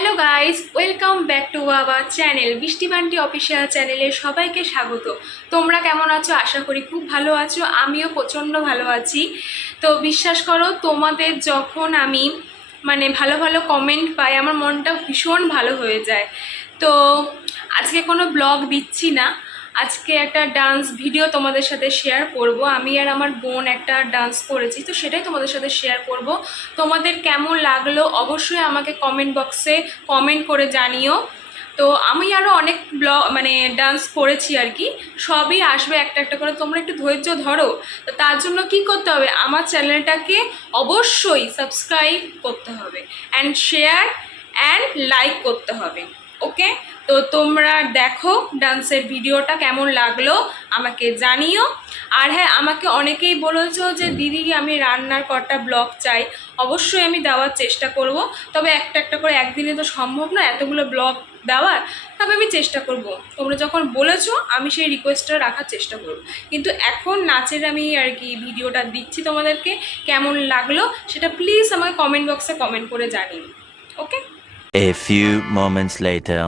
Hello guys, welcome back to our channel বৃষ্টি Bunty official চ্যানেলে সবাইকে স্বাগত। তোমরা কেমন আছো? আশা করি খুব ভালো আছো। আমিও প্রচণ্ড ভালো আছি। তো বিশ্বাস করো, তোমাদের যখন আমি ভালো ভালো কমেন্ট পাই, আমার মনটা ভীষণ ভালো হয়ে যায়। তো আজকে কোনো ব্লগ দিচ্ছি না, আজকে একটা ডান্স ভিডিও তোমাদের সাথে শেয়ার করব। আমি আর আমার বোন একটা ডান্স করেছি, তো সেটাই তোমাদের সাথে শেয়ার করব। তোমাদের কেমন লাগলো অবশ্যই আমাকে কমেন্ট বক্সে কমেন্ট করে জানিও। তো আমি আরও অনেক ডান্স করেছি আর কি, সবই আসবে একটা একটা করে, তোমরা একটু ধৈর্য ধরো। তো তার জন্য কি করতে হবে, আমার চ্যানেলটাকে অবশ্যই সাবস্ক্রাইব করতে হবে, অ্যান্ড শেয়ার অ্যান্ড লাইক করতে হবে। ওকে, তো তোমরা দেখো ডান্সের ভিডিওটা কেমন লাগলো আমাকে জানিও। আর হ্যাঁ, আমাকে অনেকেই বলেছো যে দিদি আমি রান্নার কটা ব্লগ চাই। অবশ্যই আমি দেওয়ার চেষ্টা করব, তবে একটা একটা করে একদিনে তো সম্ভব না এতগুলো ব্লগ দেওয়ার। তবে আমি চেষ্টা করব, তোমরা যখন বলেছো আমি সেই রিকোয়েস্টটা রাখার চেষ্টা করব। কিন্তু এখন নাচের আমি আর কি ভিডিওটা দিচ্ছি তোমাদেরকে, কেমন লাগলো সেটা প্লিজ আমাকে কমেন্ট বক্সে কমেন্ট করে জানিও। ওকে। A few moments later.